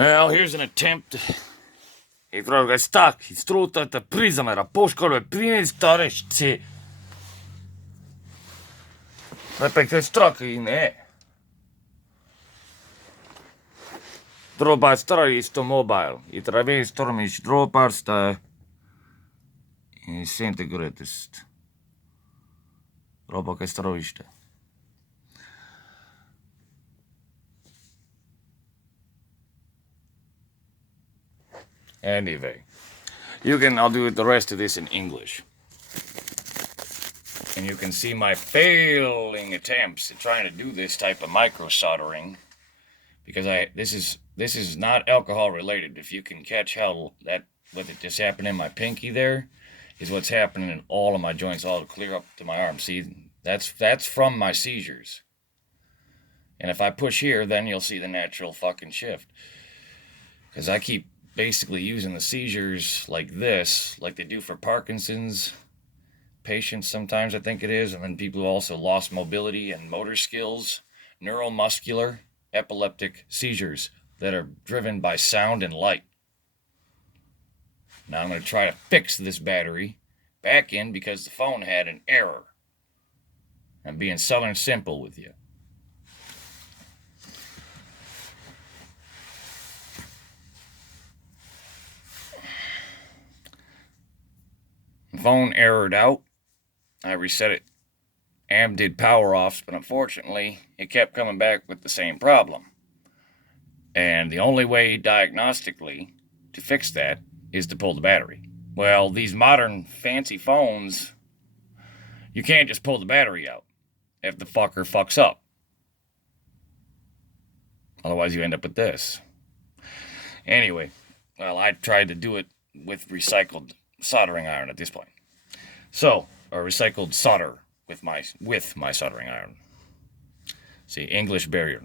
Well, here's an attempt. I troga stak, istrutata prizamera, poškolove 13 Repeke straka i ne. Drobar isto mobile. I travis stormiš drobar sta i sintegratist. Robake starovište. Anyway, I'll do the rest of this in English. And you can see my failing attempts at trying to do this type of micro soldering, because this is not alcohol related. If you can catch how what it just happened in my pinky there, is what's happening in all of my joints, all clear up to my arm. See, that's from my seizures. And if I push here, then you'll see the natural fucking shift. Because I keep basically using the seizures like this, like they do for Parkinson's patients sometimes, I think it is, and then people who also lost mobility and motor skills, neuromuscular, epileptic seizures that are driven by sound and light. Now I'm going to try to fix this battery back in because the phone had an error. I'm being Southern simple with you. Phone errored out. I reset it. Did power offs, but unfortunately, it kept coming back with the same problem. And the only way diagnostically to fix that is to pull the battery. Well, these modern fancy phones, you can't just pull the battery out if the fucker fucks up. Otherwise, you end up with this. Anyway, well, I tried to do it with recycled soldering iron at this point. So, or recycled solder with my soldering iron. See, English barrier.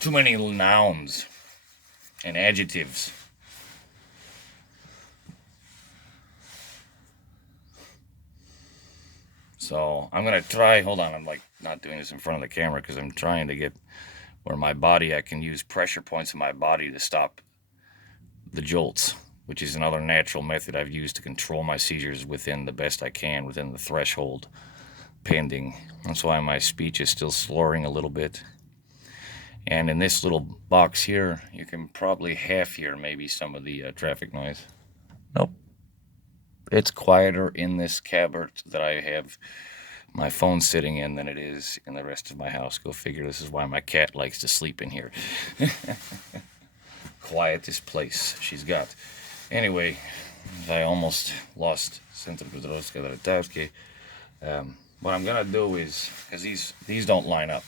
Too many nouns and adjectives. So, I'm going to try, hold on, I'm like not doing this in front of the camera because I'm trying to get where my body, I can use pressure points in my body to stop the jolts, which is another natural method I've used to control my seizures within the best I can, within the threshold pending. That's why my speech is still slurring a little bit. And in this little box here, you can probably half hear maybe some of the traffic noise. Nope. It's quieter in this cupboard that I have my phone sitting in than it is in the rest of my house. Go figure, this is why my cat likes to sleep in here. Quietest place she's got. Anyway, I almost lost Santa Pedroska. What I'm gonna do is, because these don't line up.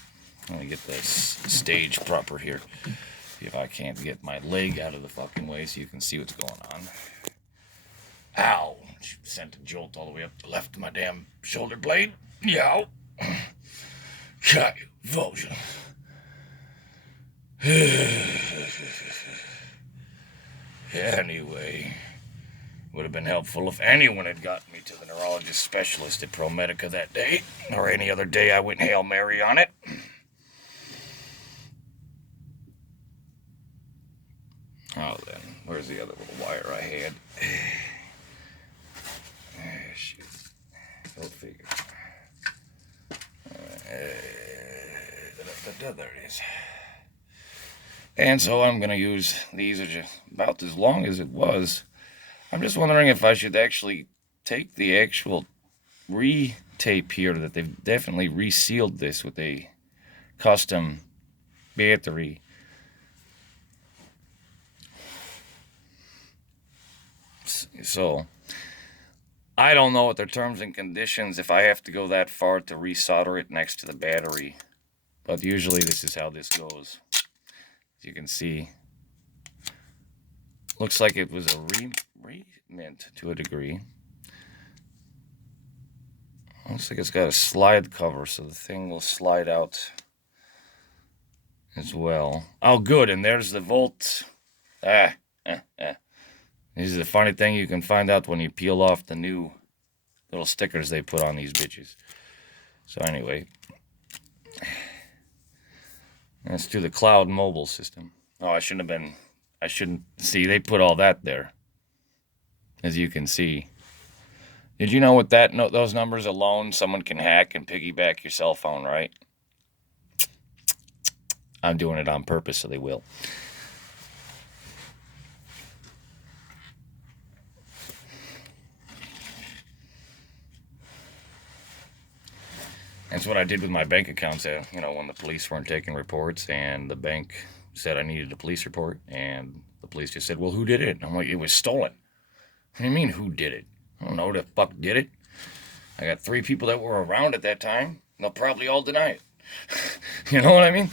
Let me get this stage proper here. See if I can't get my leg out of the fucking way so you can see what's going on. Ow! She sent a jolt all the way up the left of my damn shoulder blade. Yow! Convulsion. Anyway, would have been helpful if anyone had gotten me to the neurologist specialist at ProMedica that day, or any other day I went Hail Mary on it. Oh, then, where's the other little wire I had? Shoot. Go figure. There it is. And so I'm going to use, these are just about as long as it was. I'm just wondering if I should actually take the actual re-tape here that they've definitely resealed this with a custom battery. So, I don't know what their terms and conditions, if I have to go that far to resolder it next to the battery. But usually this is how this goes. As you can see, looks like it was a remint to a degree. Looks like it's got a slide cover, so the thing will slide out as well. Oh, good, and there's the volt. This is the funny thing you can find out when you peel off the new little stickers they put on these bitches. So anyway, let's do the cloud mobile system. Oh, I shouldn't have been. I shouldn't. See, they put all that there, as you can see. Did you know with those numbers alone, someone can hack and piggyback your cell phone, right? I'm doing it on purpose so they will. That's what I did with my bank accounts, when the police weren't taking reports and the bank said I needed a police report and the police just said, well, who did it? And I'm like, it was stolen. What do you mean, who did it? I don't know who the fuck did it. I got 3 people that were around at that time. They'll probably all deny it. You know what I mean?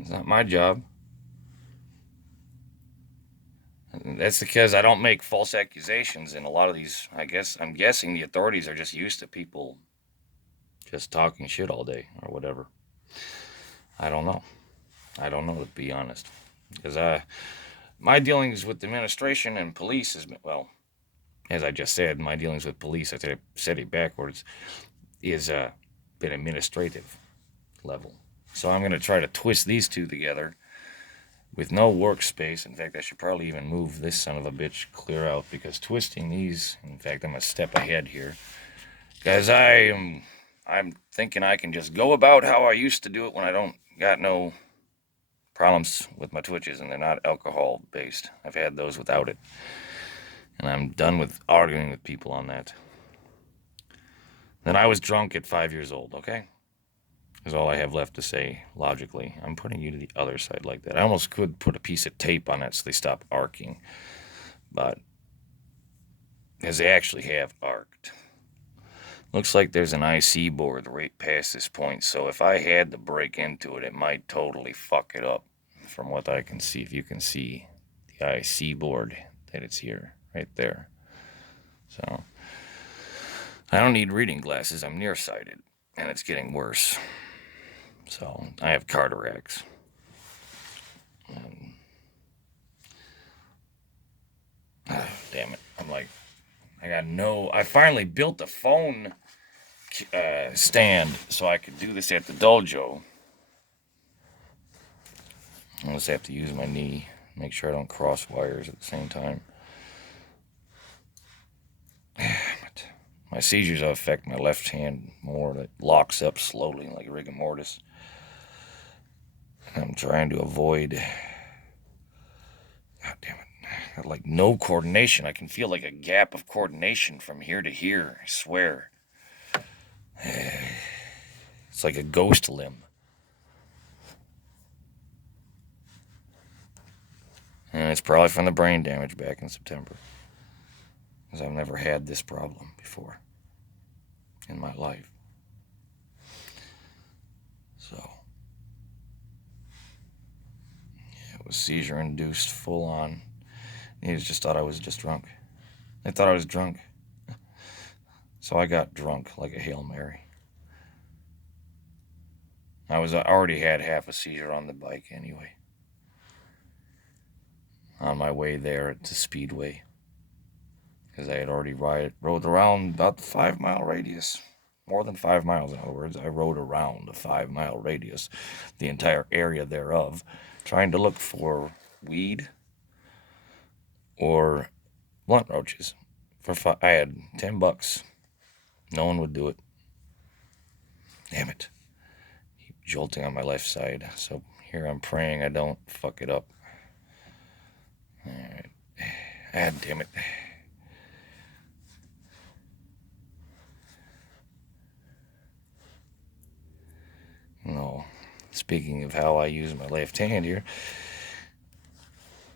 It's not my job. That's because I don't make false accusations, and a lot of these, I'm guessing the authorities are just used to people just talking shit all day or whatever. I don't know. To be honest. Because my dealings with the administration and police has been, well, as I just said, my dealings with police, I said it backwards, is been administrative level. So I'm going to try to twist these two together with no workspace. In fact, I should probably even move this son of a bitch clear out, because twisting these, in fact, I'm a step ahead here. Because I'm thinking I can just go about how I used to do it when I don't got no problems with my twitches and they're not alcohol based. I've had those without it. And I'm done with arguing with people on that. Then I was drunk at 5 years old, okay? Is all I have left to say logically. I'm putting you to the other side like that. I almost could put a piece of tape on it so they stop arcing. But, as they actually have arced. Looks like there's an IC board right past this point, so if I had to break into it, it might totally fuck it up. From what I can see, if you can see the IC board, that it's here, right there. So, I don't need reading glasses, I'm nearsighted, and it's getting worse. So, I have cataracts. Damn it, I finally built a phone stand so I could do this at the dojo. I just have to use my knee, make sure I don't cross wires at the same time. My seizures affect my left hand more. It locks up slowly like rigor mortis. I'm trying to avoid. God damn it. I got like no coordination. I can feel like a gap of coordination from here to here. I swear. It's like a ghost limb. And it's probably from the brain damage back in September. Because I've never had this problem before in my life. So, yeah, it was seizure induced, full on. They just thought I was just drunk. They thought I was drunk. So I got drunk like a Hail Mary. I already had half a seizure on the bike anyway. On my way there to Speedway. Because I had already rode around about the 5-mile radius. More than 5 miles, in other words. I rode around a 5-mile radius, the entire area thereof, trying to look for weed or blunt roaches. I had $10. No one would do it. Damn it. Keep jolting on my left side. So here I'm praying I don't fuck it up. Alright. Ah, damn it. No. Speaking of how I use my left hand here,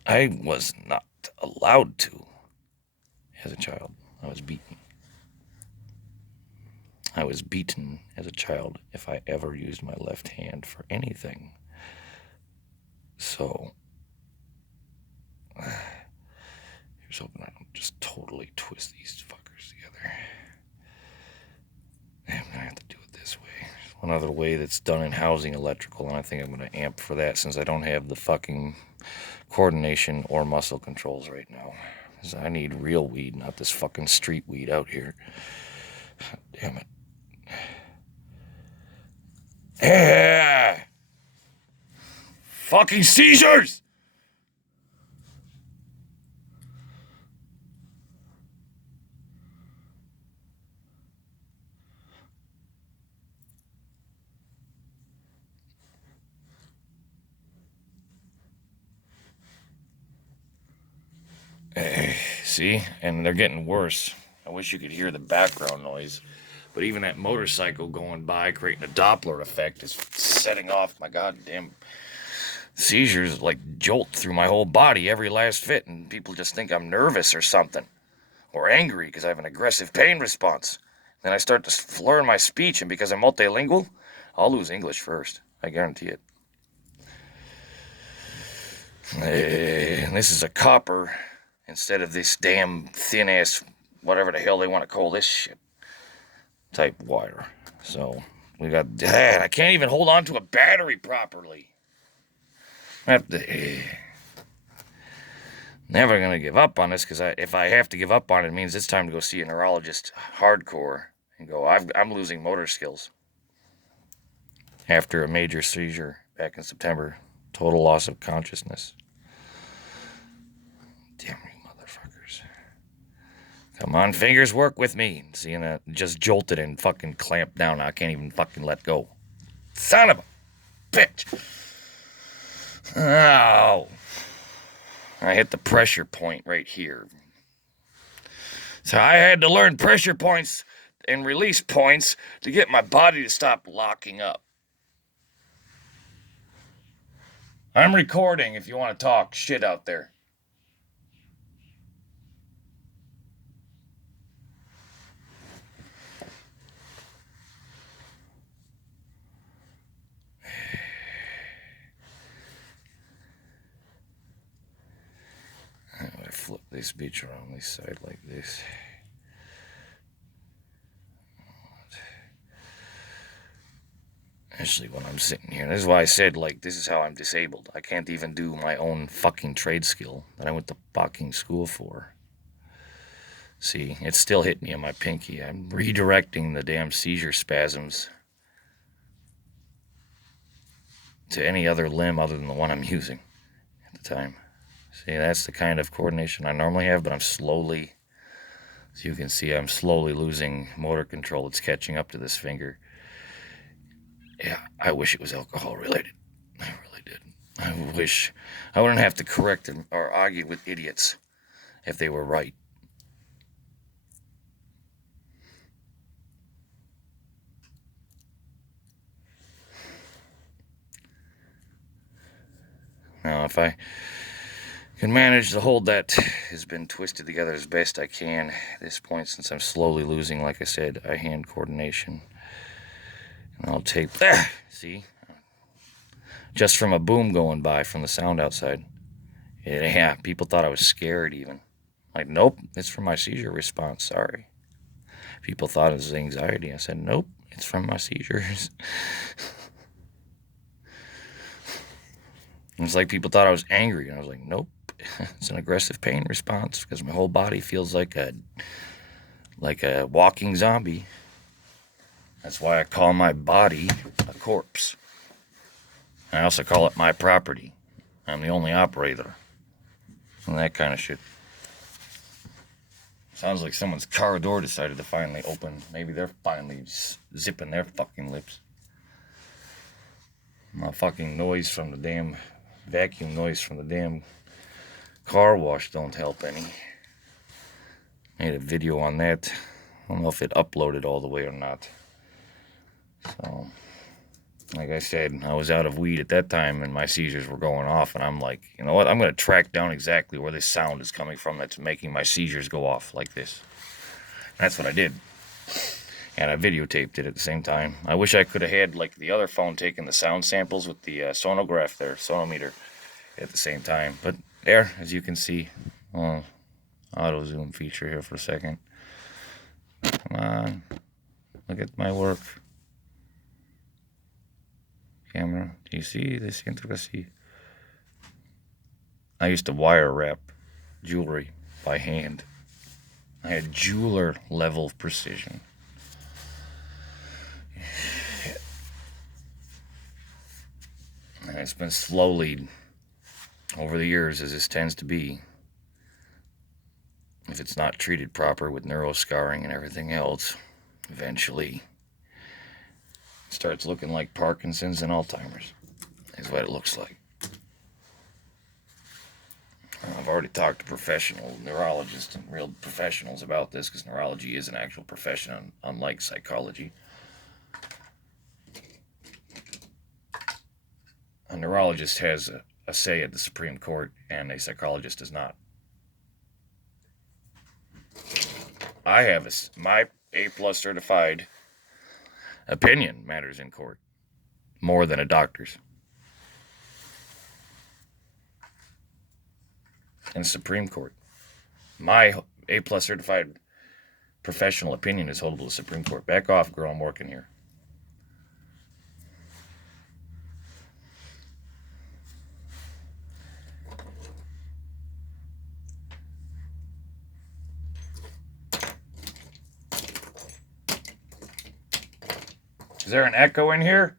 I was not allowed to as a child. I was beaten. I was beaten as a child if I ever used my left hand for anything. So, here's hoping I don't just totally twist these fuckers together. I'm gonna have to do it this way. There's one other way that's done in housing electrical, and I think I'm gonna amp for that since I don't have the fucking coordination or muscle controls right now. Because I need real weed, not this fucking street weed out here. God damn it. Fucking seizures! See? And they're getting worse. I wish you could hear the background noise. But even that motorcycle going by, creating a Doppler effect, is setting off my goddamn seizures, like jolt through my whole body, every last fit. And people just think I'm nervous or something. Or angry because I have an aggressive pain response. Then I start to slur my speech, and because I'm multilingual, I'll lose English first. I guarantee it. And this is a copper instead of this damn thin-ass, whatever the hell they want to call this shit, type wire. So, we got that. I can't even hold on to a battery properly. I have to... Never gonna give up on this, because if I have to give up on it, it means it's time to go see a neurologist hardcore and go, I'm losing motor skills. After a major seizure back in September. Total loss of consciousness. Damn you motherfuckers. Come on, fingers, work with me. Seeing that just jolted and fucking clamped down. I can't even fucking let go. Son of a bitch. Ow. I hit the pressure point right here. So I had to learn pressure points and release points to get my body to stop locking up. I'm recording if you want to talk shit out there. I'm going to flip this bitch around this side like this. Actually, when I'm sitting here, this is why I said, like, this is how I'm disabled. I can't even do my own fucking trade skill that I went to fucking school for. See, it's still hitting me on my pinky. I'm redirecting the damn seizure spasms to any other limb other than the one I'm using at the time. See, that's the kind of coordination I normally have, but I'm slowly, as you can see, I'm slowly losing motor control. It's catching up to this finger. Yeah, I wish it was alcohol related. I really did. I wish I wouldn't have to correct them or argue with idiots if they were right. Now, if I can manage to hold that has been twisted together as best I can at this point, since I'm slowly losing, like I said, eye-hand coordination. And I'll tape, see? Just from a boom going by from the sound outside. Yeah, people thought I was scared even. Like, nope, it's from my seizure response, sorry. People thought it was anxiety. I said, nope, it's from my seizures. It's like people thought I was angry, and I was like, nope, it's an aggressive pain response because my whole body feels like a walking zombie. That's why I call my body a corpse. I also call it my property. I'm the only operator. And that kind of shit. Sounds like someone's car door decided to finally open. Maybe they're finally zipping their fucking lips. My fucking noise from the damn vacuum noise from the damn car wash don't help any. Made a video on that. I don't know if it uploaded all the way or not. So, like I said, I was out of weed at that time and my seizures were going off, and I'm like, you know what, I'm going to track down exactly where this sound is coming from that's making my seizures go off like this. That's what I did. And I videotaped it at the same time. I wish I could have had, like, the other phone taking the sound samples with the sonograph there, sonometer, at the same time. But there, as you can see, auto zoom feature here for a second. Come on, look at my work. Camera, do you see this intricacy? I used to wire wrap jewelry by hand. I had jeweler level precision. it's been slowly, over the years, as this tends to be, if it's not treated proper with neuroscarring and everything else, eventually it starts looking like Parkinson's and Alzheimer's, is what it looks like. I've already talked to professional neurologists and real professionals about this, because neurology is an actual profession, unlike psychology. A neurologist has a say at the Supreme Court, and a psychologist does not. I have my A+ certified opinion matters in court more than a doctor's. In the Supreme Court, my A+ certified professional opinion is holdable to the Supreme Court. Back off, girl, I'm working here. Is there an echo in here?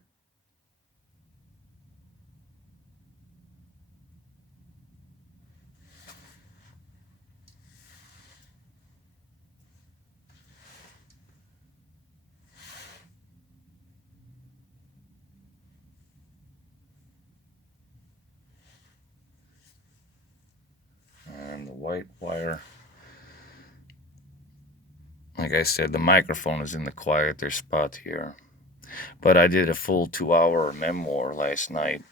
And the white wire. Like I said, the microphone is in the quieter spot here. But I did a full 2-hour memoir last night.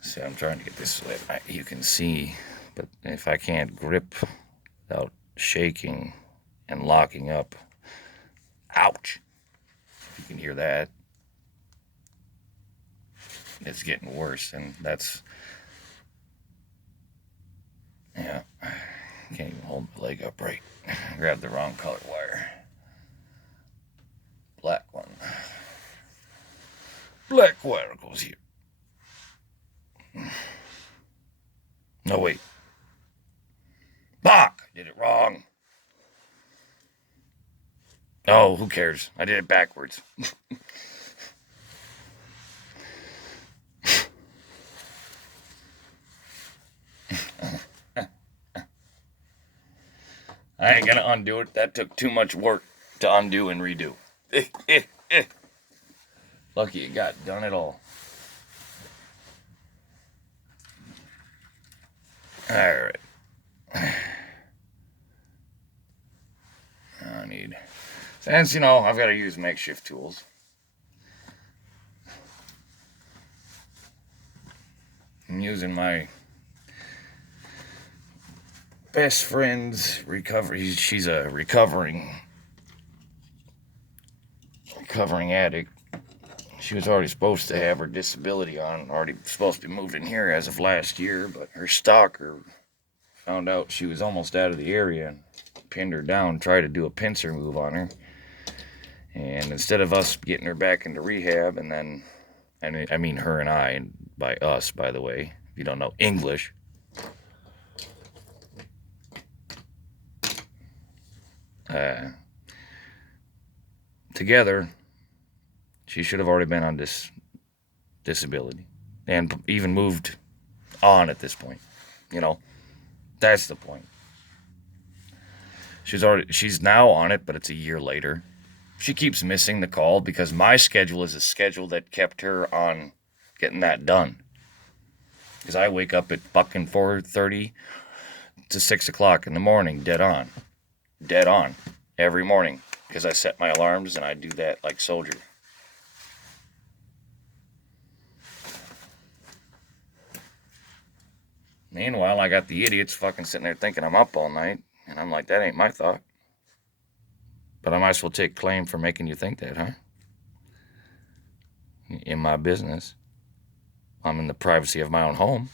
See, I'm trying to get this so that you can see. But if I can't grip without shaking and locking up, ouch. You can hear that. It's getting worse, and that's, yeah, I can't even hold my leg upright. I grabbed the wrong color wire. Black one. Black wire goes here. No, wait. Fuck! I did it wrong. Oh, who cares? I did it backwards. I ain't gonna undo it. That took too much work to undo and redo. Lucky it got done at all. Alright. I need... Since, I've got to use makeshift tools. I'm using my best friend's recovery. She's a recovering addict. She was already supposed to have her disability on, already supposed to be moved in here as of last year, but her stalker found out she was almost out of the area and pinned her down, tried to do a pincer move on her. And instead of us getting her back into rehab, and then, I mean her and I, and by us, by the way, if you don't know English, together, she should have already been on this disability and even moved on at this point. That's the point. She's now on it, but it's a year later. She keeps missing the call because my schedule is a schedule that kept her on getting that done. Because I wake up at fucking 4:30 to 6 o'clock in the morning, dead on, every morning. Because I set my alarms and I do that like soldier. Meanwhile, I got the idiots fucking sitting there thinking I'm up all night. And I'm like, that ain't my thought. But I might as well take claim for making you think that, huh? In my business. I'm in the privacy of my own home.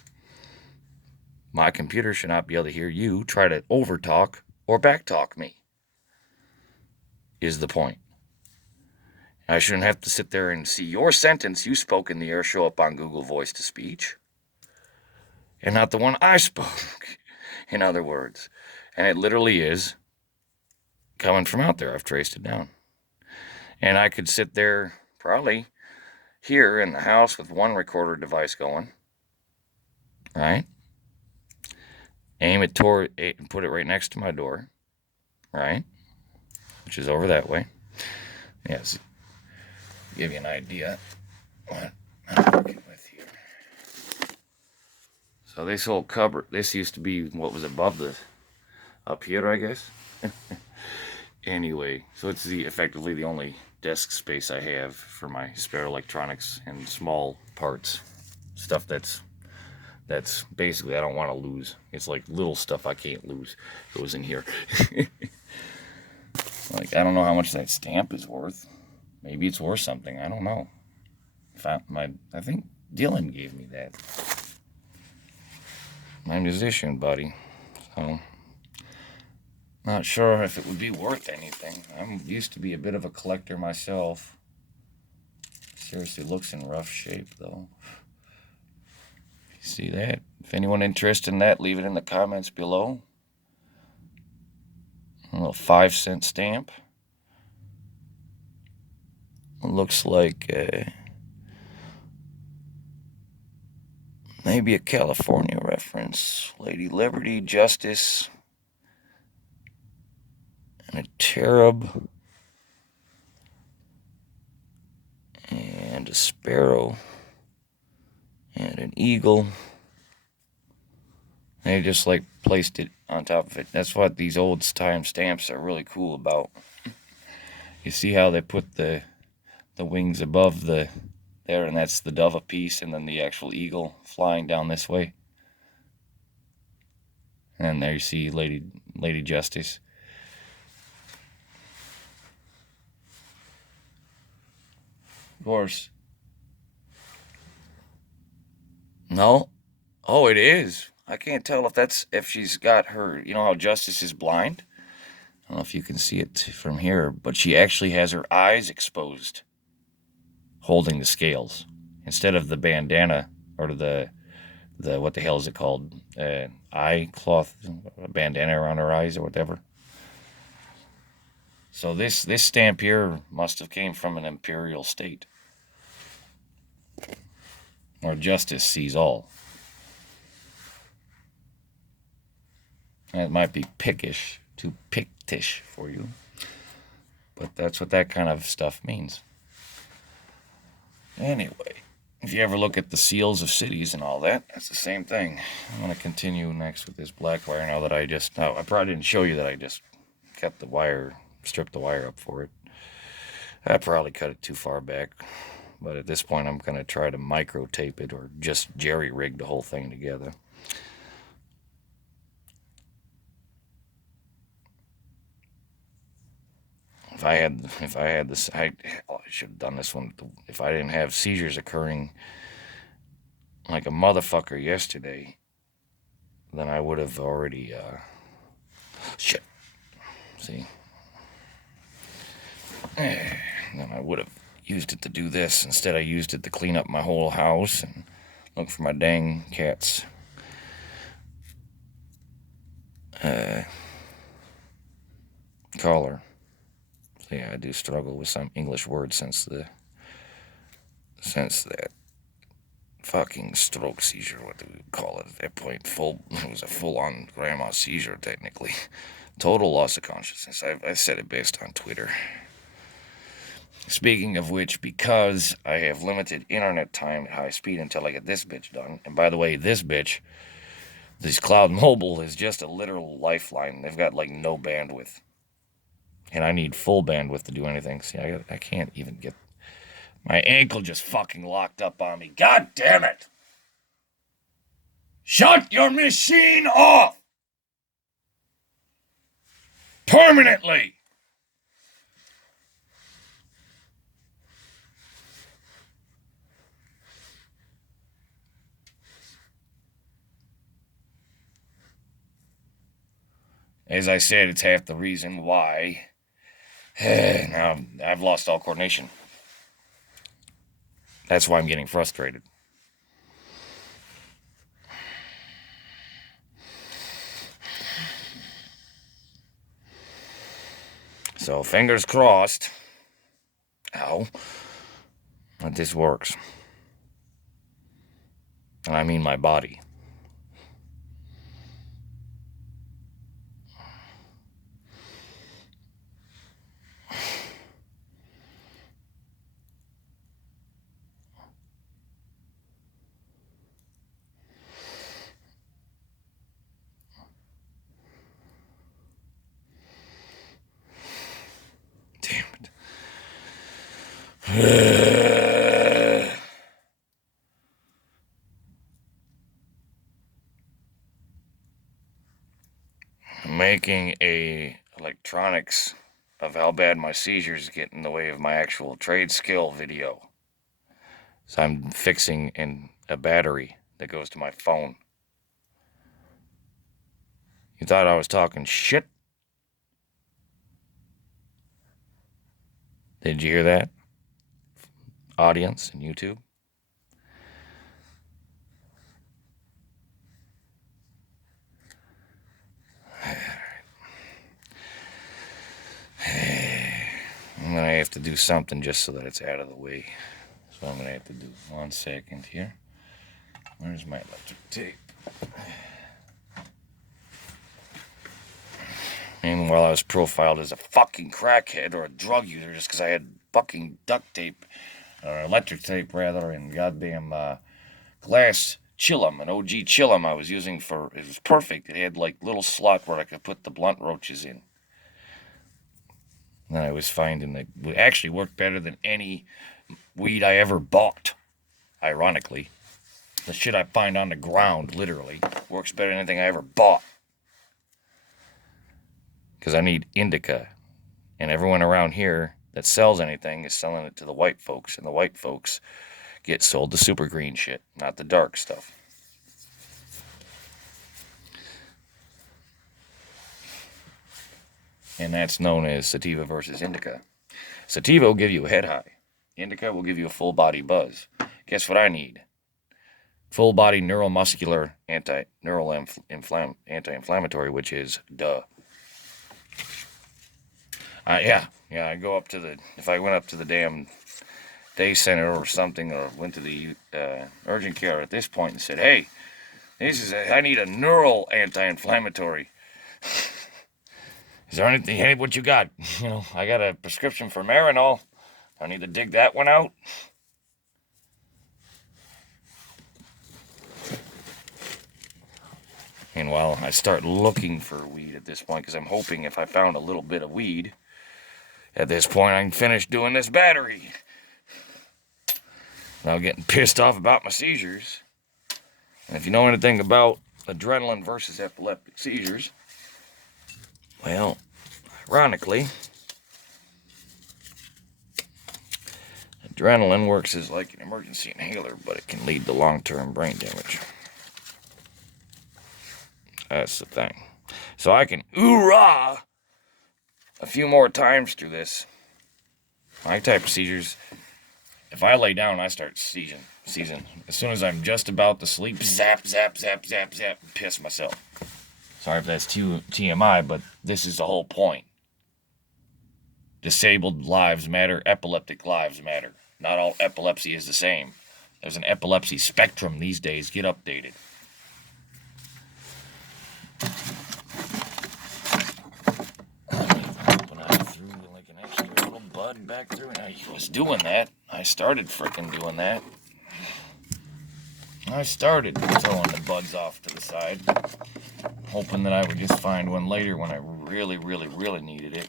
My computer should not be able to hear you try to overtalk or backtalk me. Is the point. I shouldn't have to sit there and see your sentence you spoke in the air show up on Google Voice to Speech. And not the one I spoke, in other words. And it literally is coming from out there. I've traced it down. And I could sit there, probably here in the house with one recorder device going, right? Aim it toward it and put it right next to my door, right? Which is over that way. Yes, give you an idea what I'm working with here. So this whole cupboard, this used to be what was above the, up here, I guess. Anyway, so it's effectively the only desk space I have for my spare electronics and small parts. Stuff that's basically I don't want to lose. It's like little stuff I can't lose goes in here. Like, I don't know how much that stamp is worth. Maybe it's worth something. I don't know. I think Dylan gave me that. My musician buddy. So, not sure if it would be worth anything. I used to be a bit of a collector myself. Seriously looks in rough shape, though. See that? If anyone interested in that, leave it in the comments below. A little 5-cent stamp. It looks like maybe a California reference. Lady Liberty, Justice, and a cherub, and a sparrow, and an eagle. They just like placed it on top of it. That's what these old time stamps are really cool about. You see how they put the wings above the there, and that's the dove a piece, and then the actual eagle flying down this way. And there you see Lady Justice. Of course. No. Oh, it is. I can't tell if she's got her, you know how Justice is blind? I don't know if you can see it from here, but she actually has her eyes exposed, holding the scales, instead of the bandana, or the what the hell is it called? Eye cloth, bandana around her eyes or whatever. So this stamp here must have came from an imperial state. Or Justice sees all. It might be pickish, too pictish for you. But that's what that kind of stuff means. Anyway, if you ever look at the seals of cities and all that, that's the same thing. I'm going to continue next with this black wire now that I probably didn't show you that I just cut the wire, stripped the wire up for it. I probably cut it too far back. But at this point, I'm going to try to micro tape it or just jerry rig the whole thing together. If I had this, I should have done this one. If I didn't have seizures occurring like a motherfucker yesterday, then I would have already, shit. See? Then I would have used it to do this. Instead, I used it to clean up my whole house and look for my dang cat's collar. So yeah, I do struggle with some English words since that fucking stroke seizure, what do we call it at that point? It was a full-on grandma seizure, technically. Total loss of consciousness. I said it based on Twitter. Speaking of which, because I have limited internet time at high speed until I get this bitch done, and by the way, this Cloud Mobile is just a literal lifeline. They've got like no bandwidth. And I need full bandwidth to do anything. See, I can't even get... My ankle just fucking locked up on me. God damn it! Shut your machine off! Permanently! As I said, it's half the reason why... now, I've lost all coordination. That's why I'm getting frustrated. So, fingers crossed. Ow. that this works. And I mean my body. Damn it. Making a electronics of how bad my seizures get in the way of my actual trade skill video. So I'm fixing a battery that goes to my phone. You thought I was talking shit? Did you hear that? Audience and YouTube? I'm gonna have to do something just so that it's out of the way. So I'm gonna have to do 1 second here. Where's my electric tape? And while I was profiled as a fucking crackhead or a drug user just because I had fucking duct tape, or electric tape rather, and goddamn glass chillum, an OG chillum I was using for, it was perfect. It had like little slot where I could put the blunt roaches in. And I was finding that it actually worked better than any weed I ever bought, ironically. The shit I find on the ground, literally, works better than anything I ever bought. Because I need indica. And everyone around here that sells anything is selling it to the white folks. And the white folks get sold the super green shit, not the dark stuff. And that's known as sativa versus indica. Sativa will give you a head high. Indica will give you a full body buzz. Guess what I need? Full body neuromuscular anti-inflammatory, which is duh. I go up to if I went up to the damn day center or something, or went to the urgent care at this point and said, hey, I need a neural anti-inflammatory. Is there anything, hey, what you got? You know, I got a prescription for Marinol. I need to dig that one out. And while I start looking for weed at this point, because I'm hoping if I found a little bit of weed, at this point I can finish doing this battery. Now getting pissed off about my seizures. And if you know anything about adrenaline versus epileptic seizures, well, ironically, adrenaline works as like an emergency inhaler, but it can lead to long-term brain damage. That's the thing. So I can oorah a few more times through this. My type of seizures, if I lay down, I start seizing. As soon as I'm just about to sleep, zap, zap, zap, zap, zap, and piss myself. Sorry if that's too TMI, but this is the whole point. Disabled lives matter, epileptic lives matter. Not all epilepsy is the same. There's an epilepsy spectrum these days. Get updated. Open that through like an extra little bud back through. And I was doing that. I started frickin' doing that. I started throwing the buds off to the side, hoping that I would just find one later when I really, really, really needed it.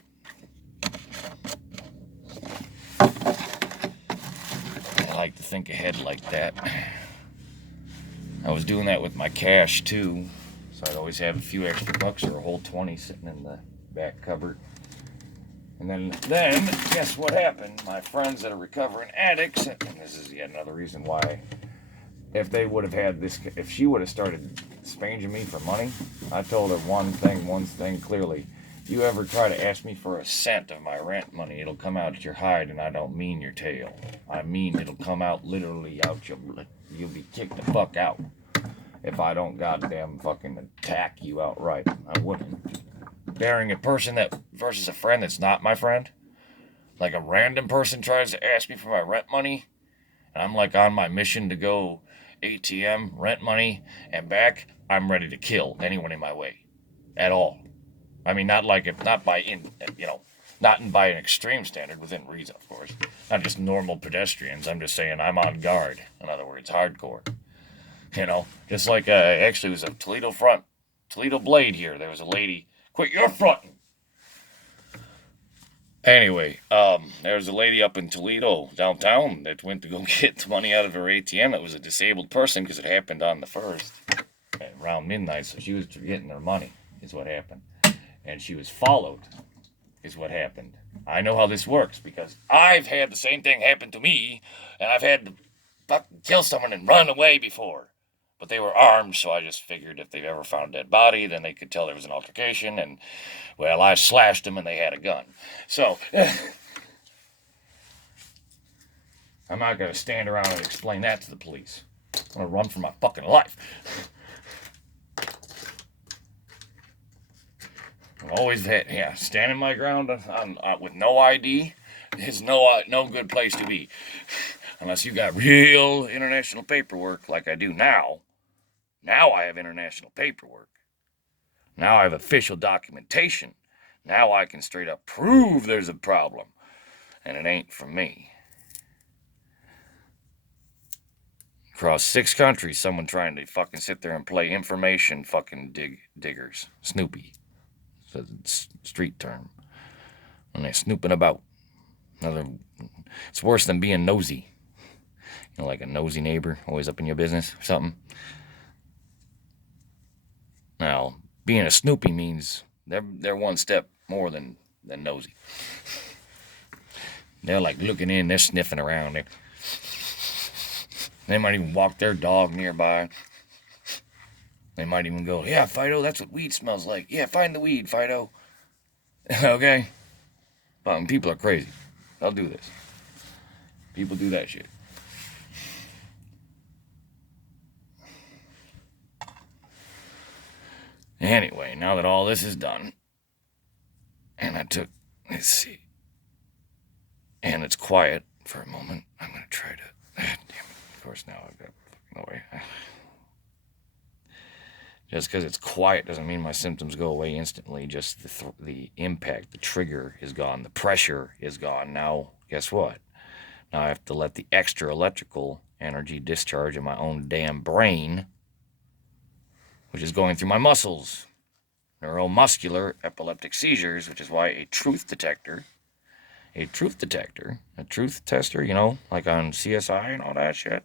I like to think ahead like that. I was doing that with my cash too, so I'd always have a few extra bucks or a whole 20 sitting in the back cupboard. And then guess what happened? My friends that are recovering addicts, and this is yet another reason why, if they would have had this, if she would have started spanging me for money, I told her one thing clearly. If you ever try to ask me for a cent of my rent money, it'll come out your hide, and I don't mean your tail. I mean it'll come out literally out your, you'll be kicked the fuck out. If I don't goddamn fucking attack you outright, I wouldn't. Bearing a person that versus a friend that's not my friend, like a random person tries to ask me for my rent money, and I'm like on my mission to go ATM, rent money, and back, I'm ready to kill anyone in my way at all. I mean, not like it, not by not by an extreme standard, within reason, of course. Not just normal pedestrians. I'm just saying I'm on guard. In other words, hardcore. Just like actually it was a Toledo Blade here. There was a lady, quit your fronting. Anyway, there was a lady up in Toledo, downtown, that went to go get money out of her ATM. It was a disabled person because it happened on the 1st, around midnight, so she was getting her money, is what happened. And she was followed, is what happened. I know how this works because I've had the same thing happen to me, and I've had to fucking kill someone and run away before. But they were armed, so I just figured if they've ever found a dead body, then they could tell there was an altercation, and, well, I slashed them and they had a gun. So, I'm not going to stand around and explain that to the police. I'm going to run for my fucking life. I've always had, standing my ground with no ID is no good place to be. Unless you got real international paperwork like I do now. Now I have international paperwork. Now I have official documentation. Now I can straight up prove there's a problem. And it ain't from me. Across 6 countries, someone trying to fucking sit there and play information fucking diggers. Snoopy. It's a street term. And they're snooping about. It's worse than being nosy. Like a nosy neighbor, always up in your business or something. Now, being a Snoopy means they're one step more than nosy. They're like looking in, they're sniffing around. They might even walk their dog nearby. They might even go, yeah, Fido, that's what weed smells like. Yeah, find the weed, Fido. Okay? But people are crazy. They'll do this. People do that shit. Anyway, now that all this is done, and let's see, and it's quiet for a moment, I'm going to try to, damn it, of course now I've got no way. Just because it's quiet doesn't mean my symptoms go away instantly, just the impact, the trigger is gone, the pressure is gone. Now, guess what? Now I have to let the extra electrical energy discharge in my own damn brain, which is going through my muscles. Neuromuscular epileptic seizures, which is why a truth tester, like on CSI and all that shit,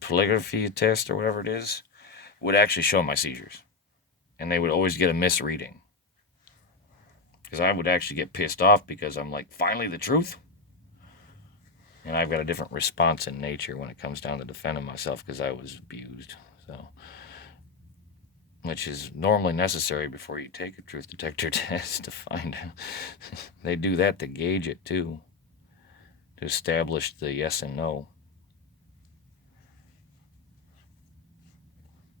polygraphy test or whatever it is, would actually show my seizures. And they would always get a misreading. Because I would actually get pissed off because I'm like, finally the truth? And I've got a different response in nature when it comes down to defending myself because I was abused. So, which is normally necessary before you take a truth detector test to find out. They do that to gauge it too, to establish the yes and no.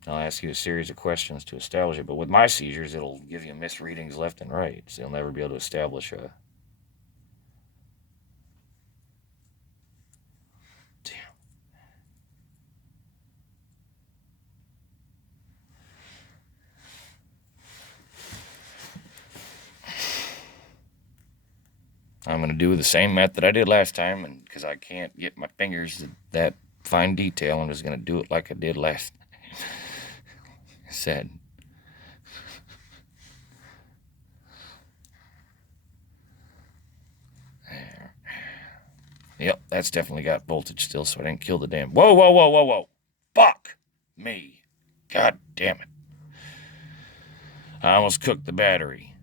I'll ask you a series of questions to establish it, but with my seizures, it'll give you misreadings left and right, so you'll never be able to establish a... I'm going to do the same method I did last time, and because I can't get my fingers to that fine detail, I'm just going to do it like I did last time. Said. There. Yep, that's definitely got voltage still, so I didn't kill the damn... Whoa. Fuck me. God damn it. I almost cooked the battery.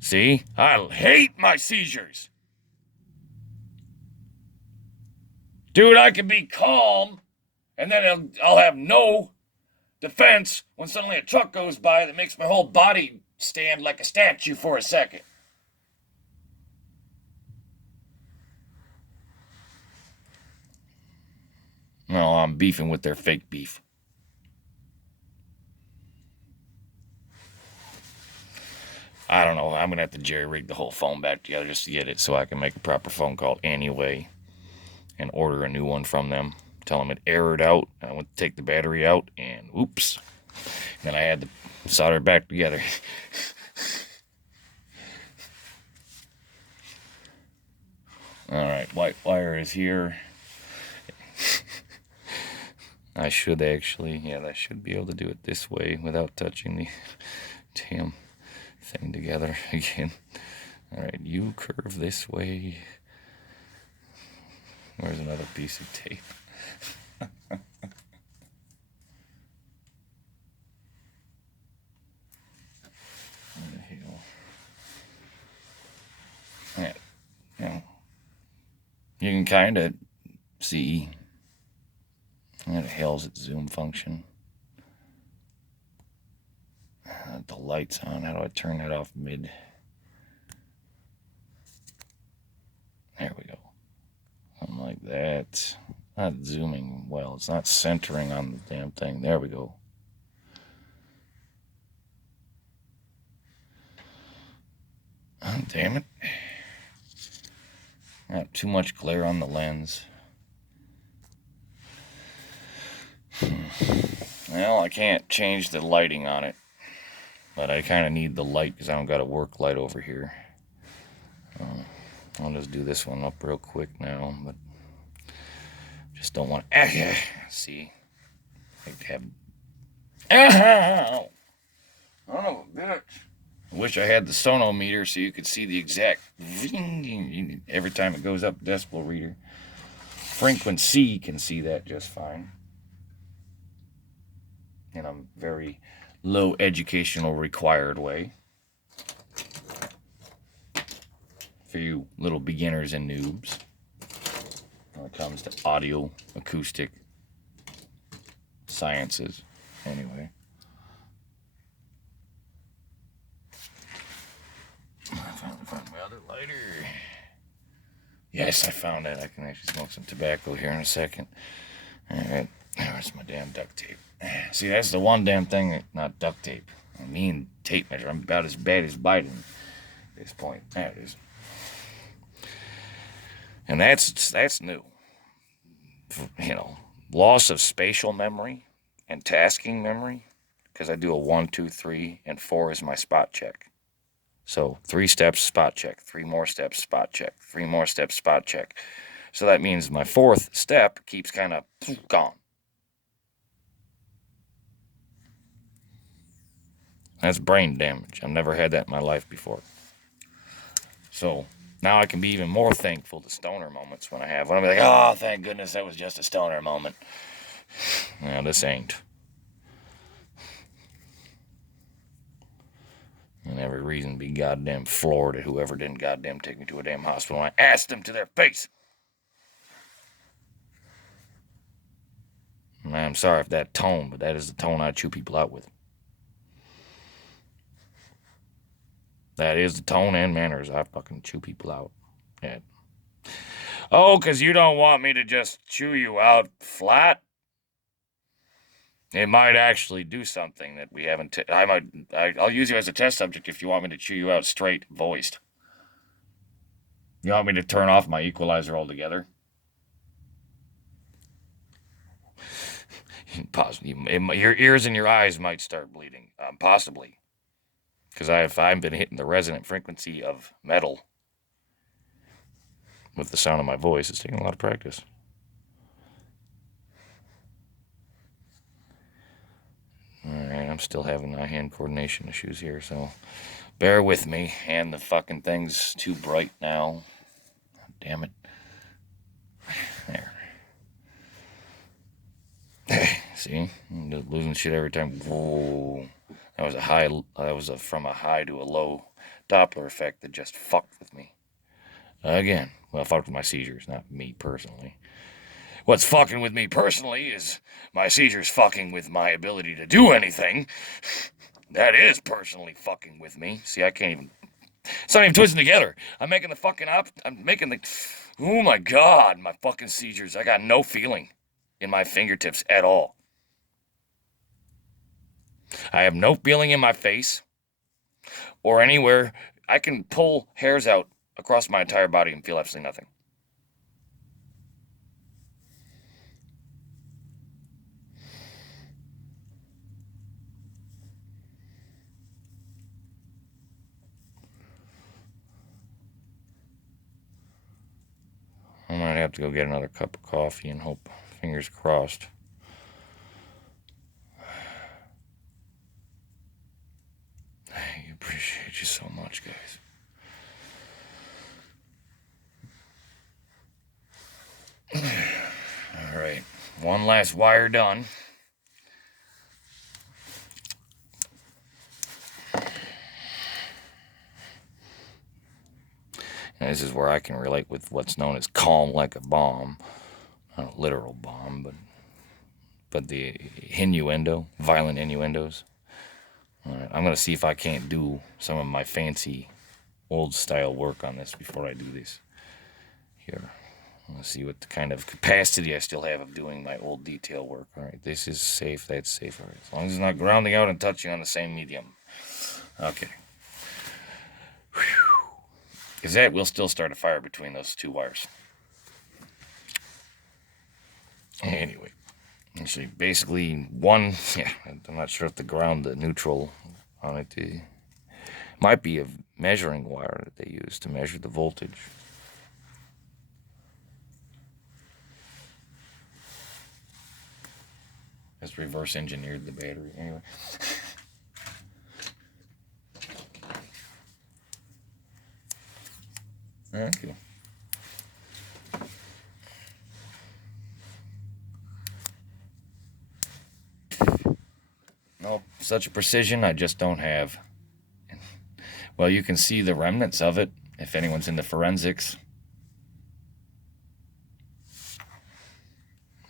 See? I hate my seizures. Dude, I can be calm, and then I'll have no defense when suddenly a truck goes by that makes my whole body stand like a statue for a second. No, I'm beefing with their fake beef. I don't know. I'm going to have to jerry-rig the whole phone back together just to get it so I can make a proper phone call anyway. and order a new one from them. Tell them it errored out. I went to take the battery out, and oops. Then I had to solder it back together. Alright, white wire is here. I should actually, I should be able to do it this way without touching the damn thing together again. Alright, you curve this way. Where's another piece of tape? Yeah, you can kind of see. What the hell's its zoom function? The light's on. How do I turn that off mid? There we go. Something like that. Not zooming well. It's not centering on the damn thing. There we go. Oh, damn it. Got too much glare on the lens. Well, I can't change the lighting on it. But I kind of need the light because I don't got a work light over here. I'll just do this one up real quick now. But just don't want to... See? I have... Ow! Son of a bitch. I wish I had the sonometer so you could see the exact every time it goes up decibel reader. Frequency can see that just fine. In a very low educational required way. For you little beginners and noobs. When it comes to audio, acoustic, sciences. Anyway. I finally found my other lighter. Yes, I found it. I can actually smoke some tobacco here in a second. Alright, where's my damn duct tape? See, that's the one damn thing, not duct tape. I mean tape measure. I'm about as bad as Biden at this point. There it is. And that's new. Loss of spatial memory and tasking memory. Because I do a 1, 2, 3, and 4 is my spot check. So 3 steps, spot check. 3 more steps, spot check. 3 more steps, spot check. So that means my 4th step keeps kind of gone. That's brain damage. I've never had that in my life before. So now I can be even more thankful to stoner moments when I have. When I'm like, oh, thank goodness that was just a stoner moment. Now this ain't. And every reason to be goddamn floored at whoever didn't goddamn take me to a damn hospital. And I asked them to their face. And I'm sorry if that tone, but that is the tone I chew people out with. That is the tone and manners I fucking chew people out. Yeah. Oh, because you don't want me to just chew you out flat? It might actually do something that we haven't... I'll use you as a test subject if you want me to chew you out straight voiced. You want me to turn off my equalizer altogether? Possibly. Your ears and your eyes might start bleeding. Possibly. Because I've been hitting the resonant frequency of metal with the sound of my voice. It's taking a lot of practice. Alright, I'm still having hand coordination issues here, so bear with me. And the fucking thing's too bright now. Damn it. There. See? I'm losing shit every time. Whoa. That was from a high to a low Doppler effect that just fucked with me. Again. Well, fucked with my seizures, not me personally. What's fucking with me personally is my seizures fucking with my ability to do anything. That is personally fucking with me. See, I can't even... It's not even twisting together. I'm making the fucking oh my god, my fucking seizures. I got no feeling in my fingertips at all. I have no feeling in my face or anywhere. I can pull hairs out across my entire body and feel absolutely nothing. have to go get another cup of coffee and hope, fingers crossed. I appreciate you so much, guys. All right, one last wire done. And this is where I can relate with what's known as calm like a bomb. Not a literal bomb, but the innuendo, violent innuendos. All right, I'm going to see if I can't do some of my fancy old style work on this before I do this. Here, I'm going to see what the kind of capacity I still have of doing my old detail work. All right, this is safe, that's safe. All right, as long as it's not grounding out and touching on the same medium. Okay. Because that will still start a fire between those two wires. Anyway, actually, basically one, yeah, I'm not sure if the ground, the neutral on it, might be a measuring wire that they use to measure the voltage. Just reverse engineered the battery. Anyway. Okay. Nope, such a precision I just don't have. Well, you can see the remnants of it if anyone's into forensics.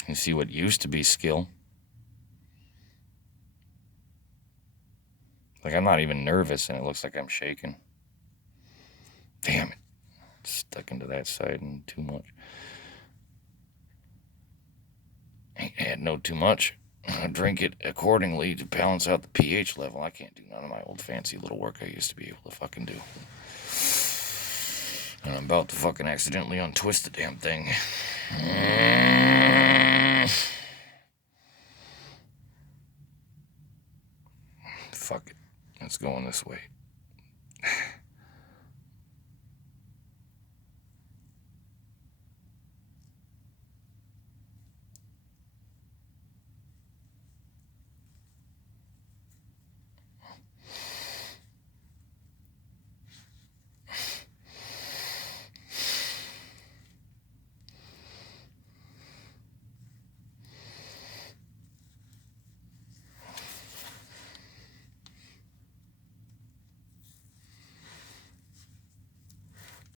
You can see what used to be skill. Like, I'm not even nervous and it looks like I'm shaking. Damn it. Stuck into that side and too much. Ain't had no too much. I drink it accordingly to balance out the pH level. I can't do none of my old fancy little work I used to be able to fucking do. And I'm about to fucking accidentally untwist the damn thing. Fuck it. It's going this way.